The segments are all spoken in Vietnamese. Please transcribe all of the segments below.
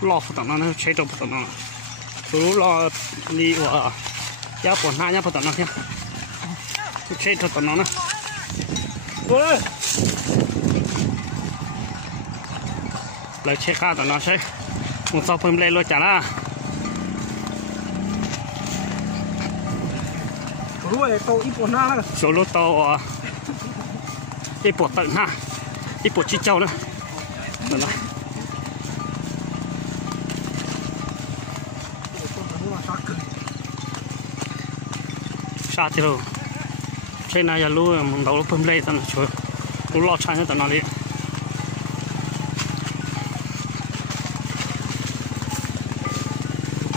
lo phụ tận nó chế trong phụ tận nó cứ lo đi ở giá bốn hai giá phụ tận nó thêm chế trong tận nó nè lấy chế cao tận nó chế một số phim lên luôn chả la số lô tô ít bột tận ha ít bột chi châu nữa được rồi xa thì rồi trên này là lúa mình đầu phun lên tận chuối lúa lọt sang tận nào đi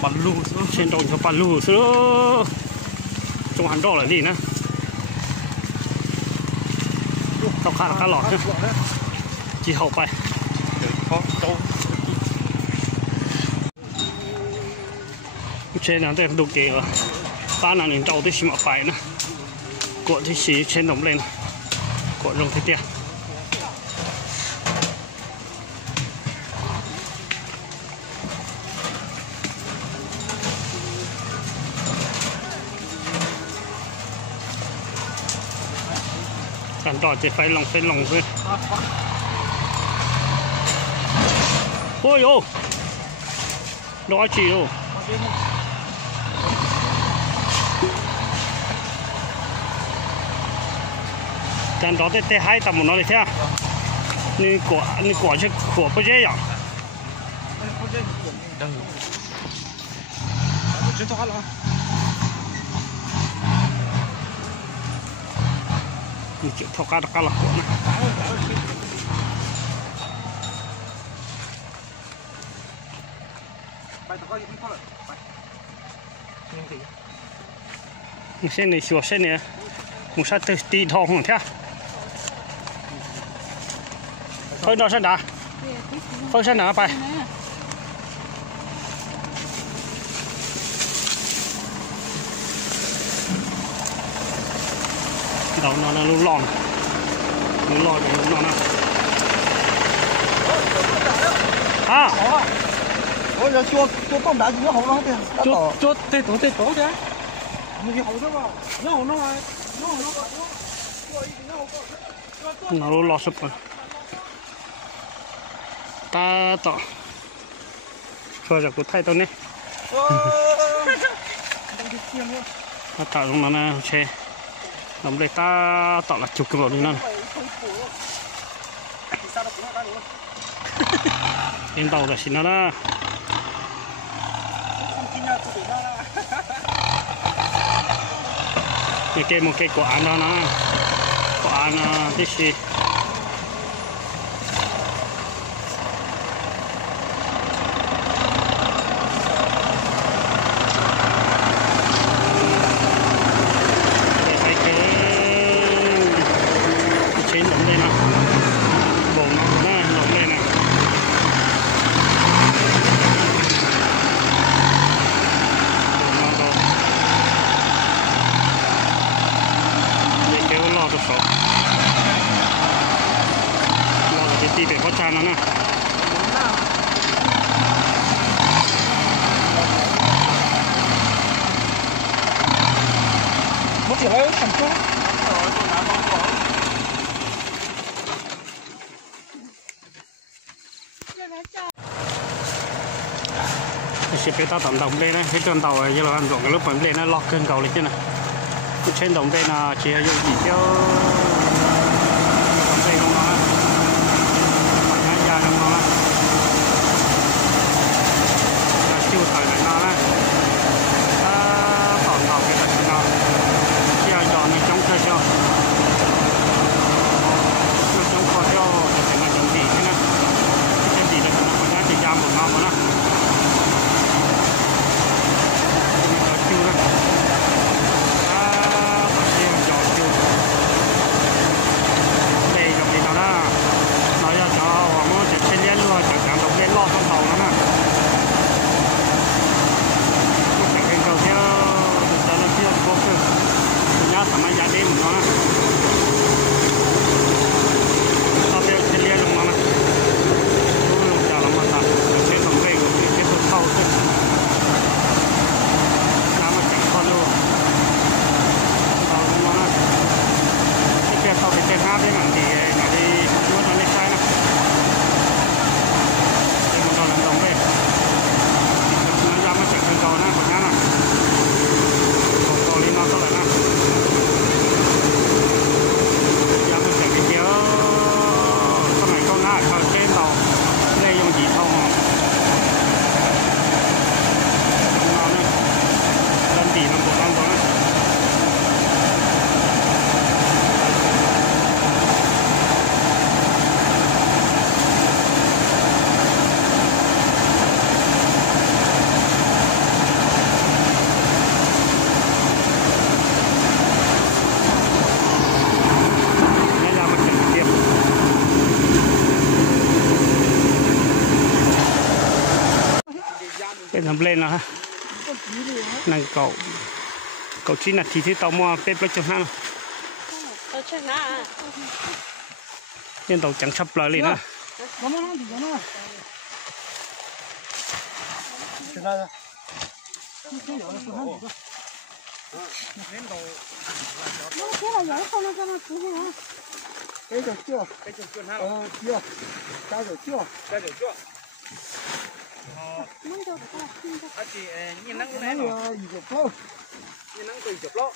bắn lúa trên đồng cho bắn lúa sữa trong hắn đỏ là gì nữa tao khá là cá lọt chỉ hậu bay trên là đây đồ kề ba là những trâu thì xí mà phải nữa cuộn thì xí trên đồng lên cuộn rồng thế kia cảnh đỏ chỉ phải lòng thôi ôi ô đó chỉ ô cảnh đỏ tê hai tầm một nó đi theo ni quả chứ quả bao nhiêu vậy chịu thao cá là cuộn xe này sửa xe này một sát tì thòng không thế thôi đó sân đá thôi sân đá phải đầu nó là lún lòn này lún lòn à ôi giờ chua tôm đá gì nó hậu nó thì chua tê tổ chứ mình hậu thôi mà nó hậu nó này nó lún lò sụp rồi ta tỏ rồi giờ cũng thay tao nè ta tạo trong nó nè xe nằm đây ta tỏ là chụp cái bộ đi nữa trên tàu là xin nó đó một cái quả đó nó quả nó tí xì đi để có tràn nó nè một chỉ hơi thành công sẽ phải tao tầm đồng đây này cái con tàu này như là ăn ruộng cái lúc mình lên nó lọt cơn cầu lên chứ này trên đồng đây là chỉ dùng chỉ theo đồng đây không nó chiều thời này nó đấy, còn vào cái này nó, chiều giờ này chống chơi cho, nó chống coi cho, thì nó chống gì thế này, cái gì là nó có chỉ ra một ngọn nữa, nó chiều đấy, chiều giờ chiều, đây giống như nó đó, nói cho họ muốn chỉ trên lên luôn, chẳng hạn đồng lên lo trong tàu nó nè. Sama jadi mana? Tapi dia lung mana? Tu lung jalan mana? Saya sampai. เป็นทำเล่นแล้วฮะนั่งเก่าชิ้นนาทีที่ต่อมาเป็นประจุห้ายังต้องจังชับเลยนะcái chỗ chưa chưa cái chỗ chưa nhìn nắng này rồi nhìn nắng từ chụp lót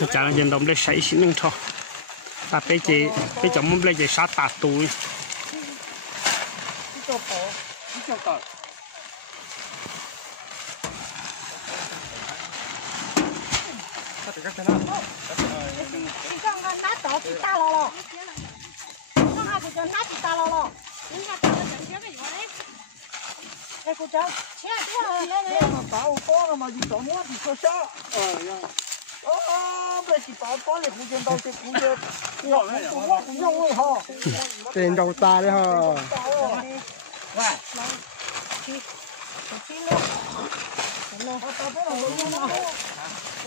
จะจางยังต้องได้ใช้ชิ้นหนึ่งทอแต่ไปจะมุ่งเลยจะชาตาตู哎，姑丈，切来，把我包了嘛，就找我去说啥？不是把你胡建到这胡建，我胡建我哈，tiền đầu ta đấy ha喂，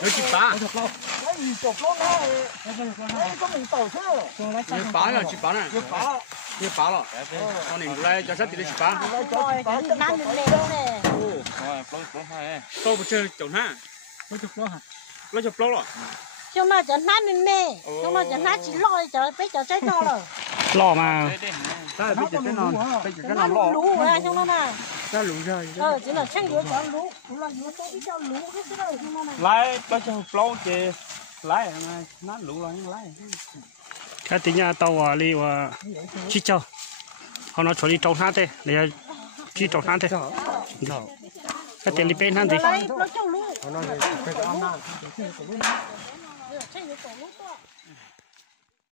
有几把那你做不了，那个没到手，几把了几把了就拔了，几把了当年过来叫啥地的几把都不吃酒哈nó chụp lót rồi chúng nó cho nát nên nè, chúng nó cho nát chỉ lo cho bé cho trái to rồi. ล่อมา ta bây giờ cái non bây giờ cái Nó non lọ lú ra chúng nó nè. ta lú rồi Chỉ là sang giữa cho lú, là giữa tôi đi cho lú hết cái rồi chúng nó nè. lái có cho lót kì lái mà nó lú rồi nhưng lái แค่ตีนี้ตัวเรียกว่าชี้เจ้าเขาเราชวนที่ตรงท่าเต้เดี๋ยวชี้ตรงท่าเต้แค่เตียนรีเป็นท่านดิ Lấy nó cho lú. nó cái ăn Sang giữa tổ lú to.